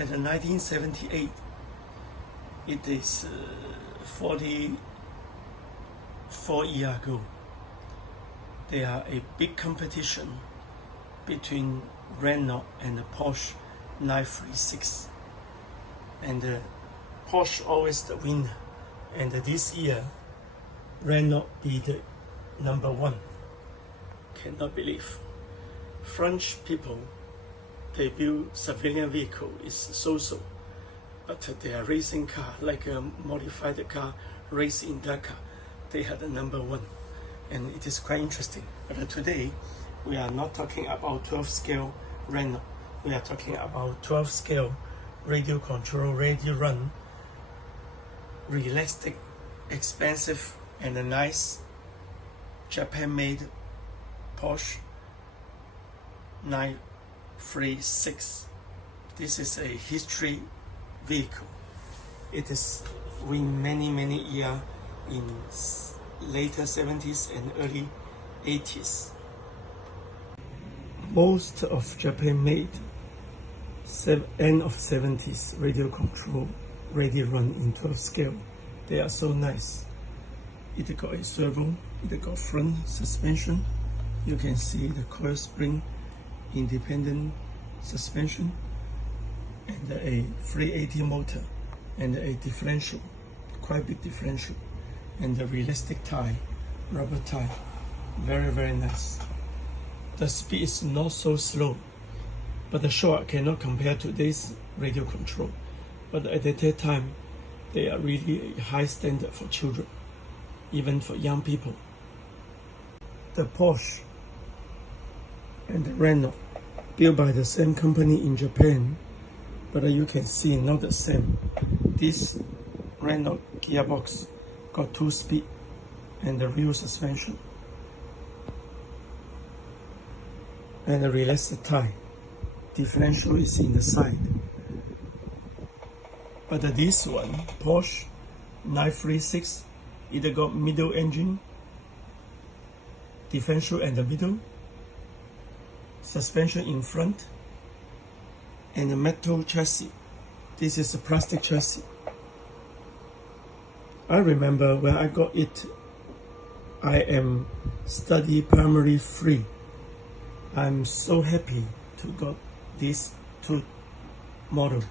at 1978. It is 44 years ago. There are a big competition between Renault and the Porsche 936, and Porsche always the winner. And this year, Renault be the number one. Cannot believe. French people, they build civilian vehicle is so-so, but their racing car, like a modified car, race in Dakar, they had the number one, and it is quite interesting. But today, we are not talking about 12 scale Renault. We are talking about 12 scale radio control, radio run, realistic, expensive, and a nice Japan-made Porsche 936. This is a history vehicle. It is win many years in later 70s and early 80s. Most of Japan made end of 70s radio control, radio run in 12 scale. They are so nice. It got a servo, it got front suspension. You can see the coil spring, independent suspension, and a 380 motor, and a differential, quite big differential, and the realistic tire, rubber tire, very nice. The speed is not so slow, but the short cannot compare to today's radio control. But at that time, they are really a high standard for children, even for young people. The Porsche and the Renault, built by the same company in Japan, but you can see not the same. This Renault gearbox got 2-speed and the rear suspension and the realistic tire. Differential is in the side. But this one, Porsche 936, it got middle engine, differential in the middle, suspension in front, and a metal chassis. This is a plastic chassis. I remember when I got it, I am study primary 3. I'm so happy to got these two models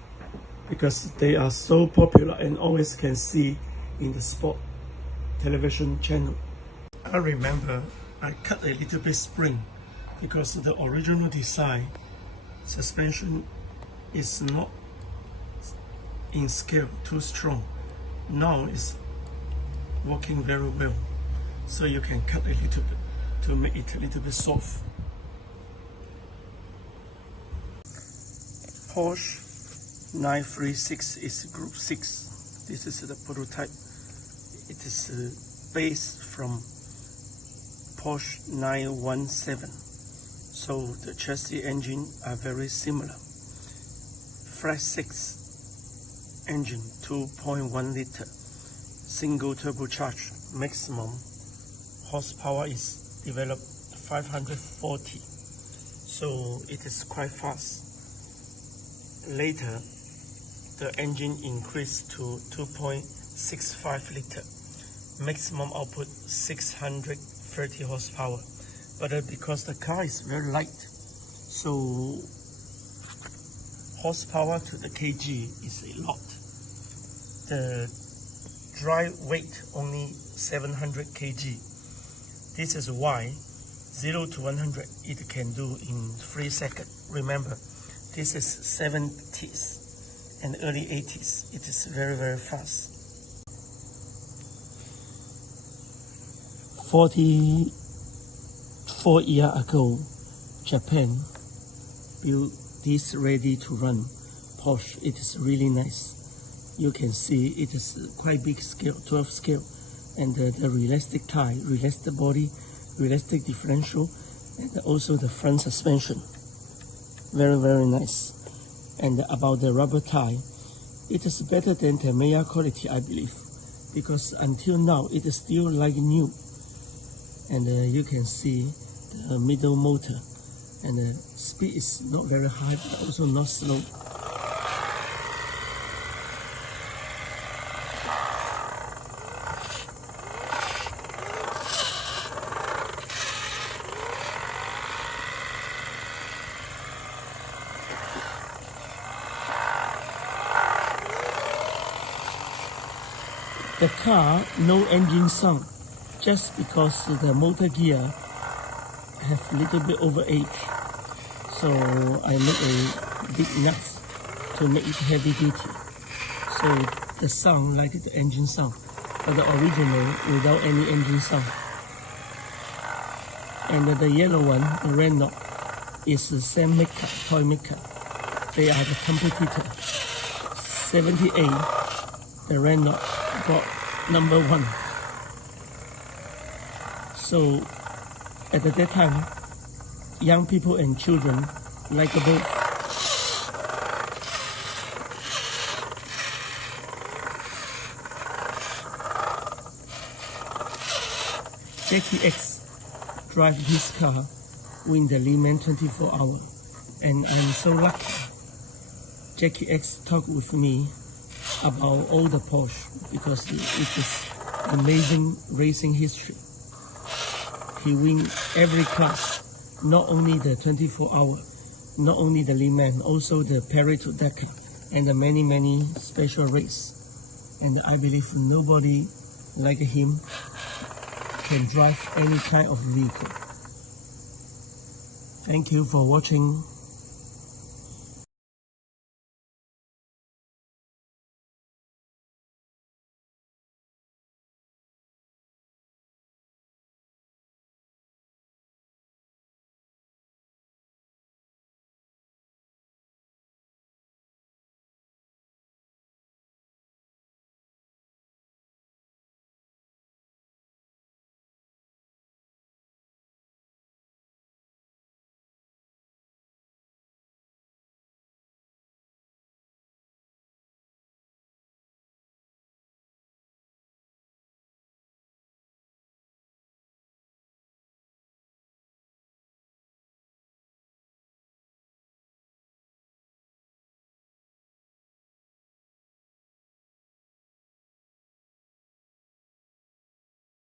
because they are so popular and always can see in the sport television channel. I remember I cut a little bit spring because the original design suspension is not in scale, too strong. Now it's working very well, so you can cut a little bit to make it a little bit soft. Porsche 936 is Group 6. This is the prototype. It is based from Porsche 917. So the chassis engine are very similar. Flat 6 engine, 2.1 liter, single turbocharged. Maximum horsepower is developed 540. So it is quite fast. Later, the engine increased to 2.65 liter, maximum output 630 horsepower. But because the car is very light, so horsepower to the kg is a lot. The dry weight only 700 kg. This is why 0 to 100 it can do in 3 seconds. Remember, this is 70s and early 80s. It is very fast. 44 years ago, Japan built this ready to run Porsche. It is really nice. You can see it is quite big scale, 12 scale, and the realistic tire, realistic body, realistic differential, and also the front suspension. Very nice. And about the rubber tire, it is better than the Tamiya quality, I believe, because until now it is still like new. And you can see the middle motor, and the speed is not very high, but also not slow. The car, no engine sound, just because the motor gear have little bit over age. So I make a big nuts to make it heavy duty. So the sound like the engine sound, but the original without any engine sound. And the yellow one, the red knot, is the same maker, toy maker. They are the competitor. 78, the red knot got number 1. So at that time, young people and children like both. Jackie X drive his car win the Le Mans 24 hour, and I'm so lucky. Jackie X talked with me about all the Porsche because it is amazing racing history. He win every class, not only the 24 hour, not only the Le Mans, also the Paris to Dakar, and the many special race. And I believe nobody like him can drive any kind of vehicle. Thank you for watching.